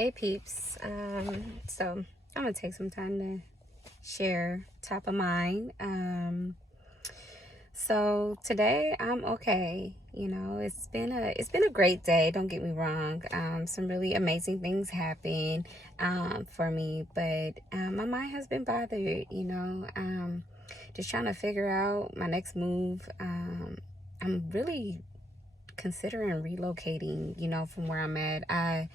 Hey peeps. So I'm gonna take some time to share top of mind. So today I'm okay. It's been a great day. Don't get me wrong. Some really amazing things happen for me, but my mind has been bothered. Just trying to figure out my next move. I'm really considering relocating. From where I'm at. I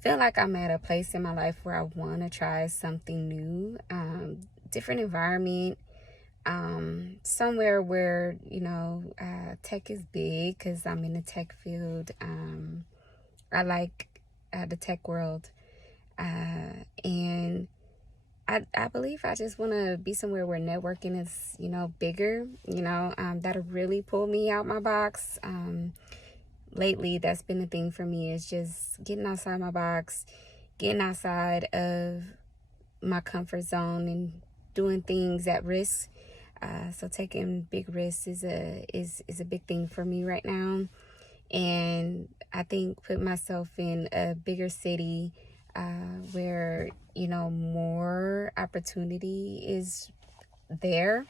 feel like I'm at a place in my life where I want to try something new, different environment, somewhere where, tech is big because I'm in the tech field. I like the tech world. And I believe I just want to be somewhere where networking is, bigger, that'll really pull me out my box. Lately, that's been the thing for me, is just getting outside my box, getting outside of my comfort zone and doing things at risk. So taking big risks is a big thing for me right now. And I think put myself in a bigger city where, more opportunity is there.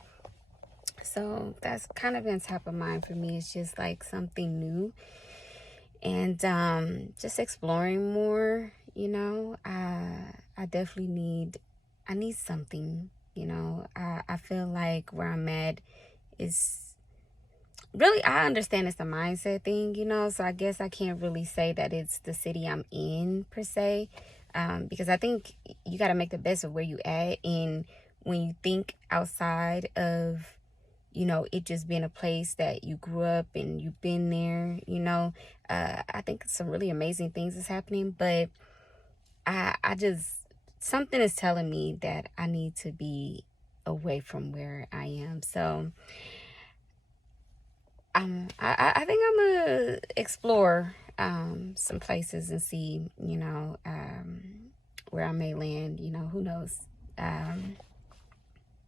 So that's kind of been top of mind for me. It's just like something new. And just exploring more. I definitely need something. I feel like where I'm at is really, I understand it's a mindset thing, so I guess I can't really say that it's the city I'm in per se, because I think you got to make the best of where you at. And when you think outside of it just being a place that you grew up and you've been there, I think some really amazing things is happening. But I just, something is telling me that I need to be away from where I am. So I think I'm gonna explore some places and see, where I may land. Who knows?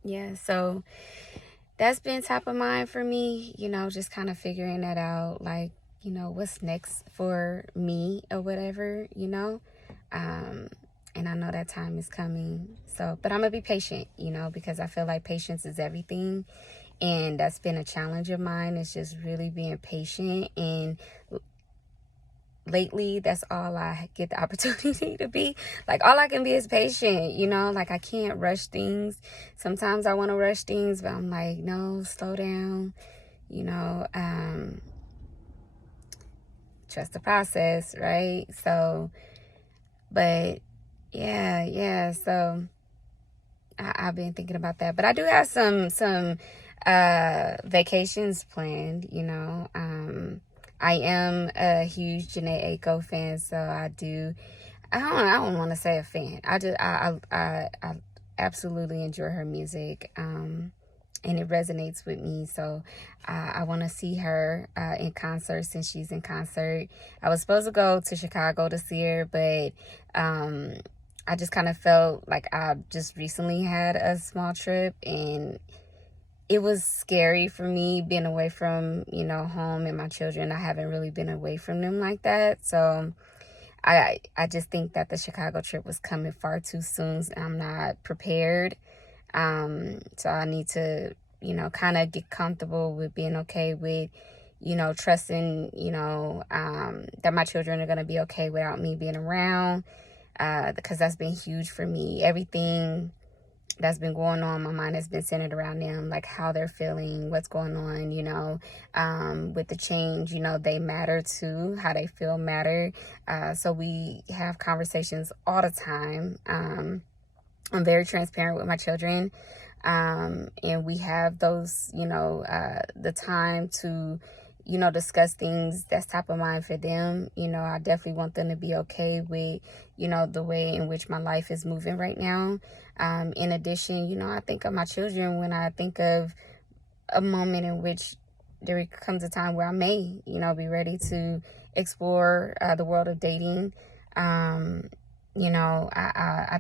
Yeah, so that's been top of mind for me, just kind of figuring that out, like, what's next for me or whatever. And I know that time is coming. So, but I'm gonna be patient, because I feel like patience is everything. And that's been a challenge of mine, is just really being patient. And lately, that's all I get the opportunity to be. Like, all I can be is patient, like I can't rush things. Sometimes I want to rush things, but I'm like, no, slow down, trust the process, right? So, but yeah. So I've been thinking about that, but I do have some vacations planned. I am a huge Janae Aiko fan, so I don't want to say a fan. I absolutely enjoy her music, and it resonates with me. So I want to see her in concert, since she's in concert. I was supposed to go to Chicago to see her, but I just kind of felt like I just recently had a small trip, and it was scary for me being away from, home and my children. I haven't really been away from them like that. So I just think that the Chicago trip was coming far too soon. I'm not prepared. So I need to, kind of get comfortable with being okay with, trusting, that my children are going to be okay without me being around. Because that's been huge for me. Everything that's been going on, my mind has been centered around them, like how they're feeling, what's going on, with the change. They matter too. How they feel matter. So we have conversations all the time. I'm very transparent with my children. And we have those, the time to, discuss things that's top of mind for them. I definitely want them to be okay with, the way in which my life is moving right now. In addition, I think of my children when I think of a moment in which there comes a time where I may, be ready to explore the world of dating. I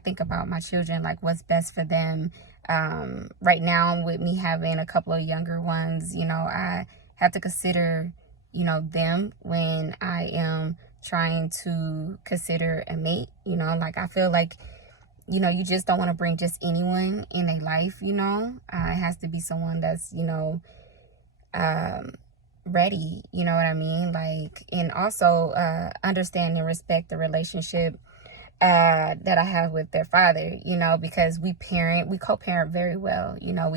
think about my children, like what's best for them. Right now, with me having a couple of younger ones, I have to consider, them when I am trying to consider a mate. You know, like I feel like, you know, you just don't want to bring just anyone in a life, you know. It has to be someone that's, you know, ready, you know what I mean? Like, and also understand and respect the relationship that I have with their father, you know, because we co-parent very well. You know,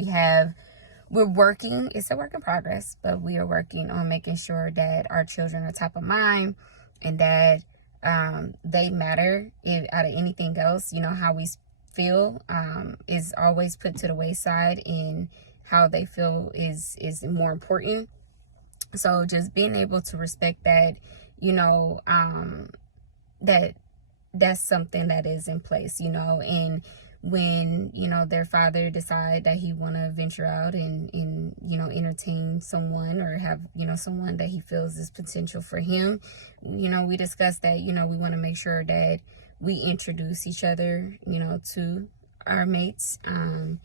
we're working, it's a work in progress, but we are working on making sure that our children are top of mind and that they matter out of anything else. You know, how we feel is always put to the wayside, and how they feel is more important. So just being able to respect that, you know, that's something that is in place, you know. And when, you know, their father decide that he want to venture out and you know, entertain someone, or have, you know, someone that he feels is potential for him, you know, we discussed that, you know, we want to make sure that we introduce each other, you know, to our mates, and,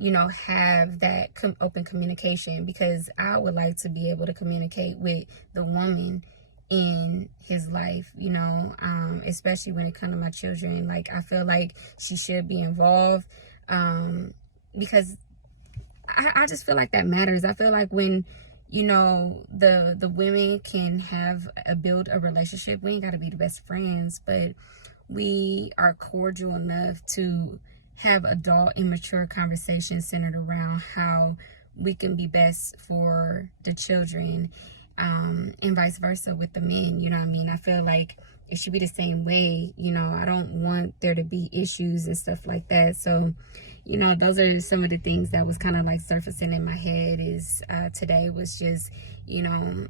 you know, have that open communication, because I would like to be able to communicate with the woman in his life, you know, especially when it comes to my children. Like, I feel like she should be involved, because I just feel like that matters. I feel like when, you know, the women can build a relationship, we ain't got to be the best friends, but we are cordial enough to have adult and mature conversations centered around how we can be best for the children, and vice versa with the men. You know what I mean? I feel like it should be the same way. You know, I don't want there to be issues and stuff like that. So, you know, those are some of the things that was kind of like surfacing in my head is today was just, you know,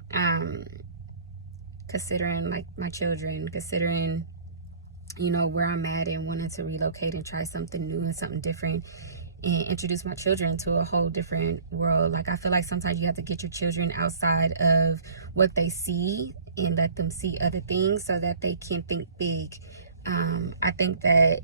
considering like my children, considering, you know, where I'm at and wanting to relocate and try something new and something different, and introduce my children to a whole different world. Like, I feel like sometimes you have to get your children outside of what they see and let them see other things so that they can think big. I think that,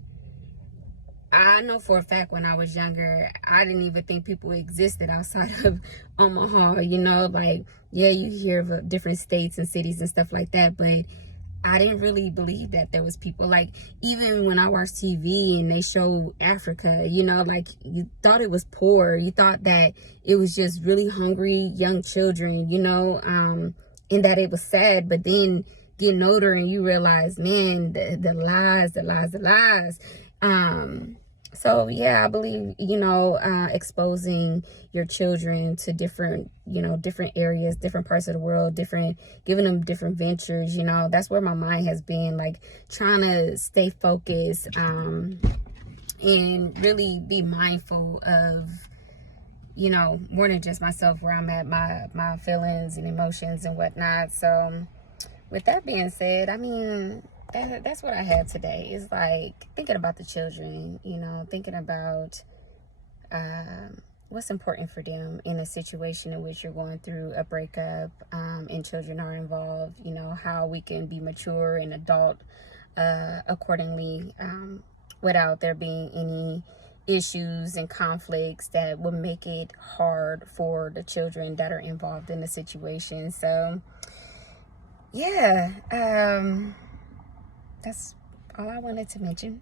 I know for a fact when I was younger, I didn't even think people existed outside of Omaha, you know. Like, yeah, you hear of different states and cities and stuff like that, but I didn't really believe that there was people. Like, even when I watched TV and they show Africa, you know, like, you thought it was poor. You thought that it was just really hungry young children, you know, and that it was sad. But then getting older and you realize, man, the lies. So yeah, I believe, you know, exposing your children to different, you know, different areas, different parts of the world, giving them different ventures, you know, that's where my mind has been, like, trying to stay focused, and really be mindful of, you know, more than just myself, where I'm at, my feelings and emotions and whatnot. So with that being said, I mean, that's what I had today. Is like thinking about the children, you know, thinking about what's important for them in a situation in which you're going through a breakup, and children are involved, you know, how we can be mature and adult accordingly, without there being any issues and conflicts that would make it hard for the children that are involved in the situation. So yeah, that's all I wanted to mention.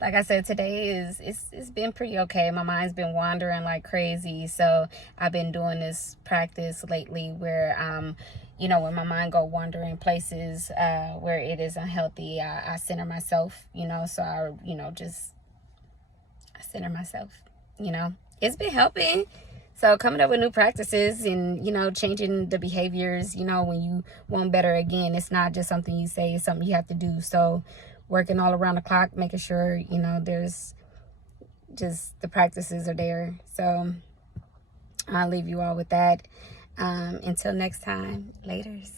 Like I said, today it's been pretty okay. My mind's been wandering like crazy, so I've been doing this practice lately where you know, when my mind go wandering places where it is unhealthy, I center myself, you know. So I, you know, I center myself, you know. It's been helping. So coming up with new practices and, you know, changing the behaviors, you know, when you want better again, it's not just something you say, it's something you have to do. So working all around the clock, making sure, you know, there's just the practices are there. So I'll leave you all with that. Until next time, laters.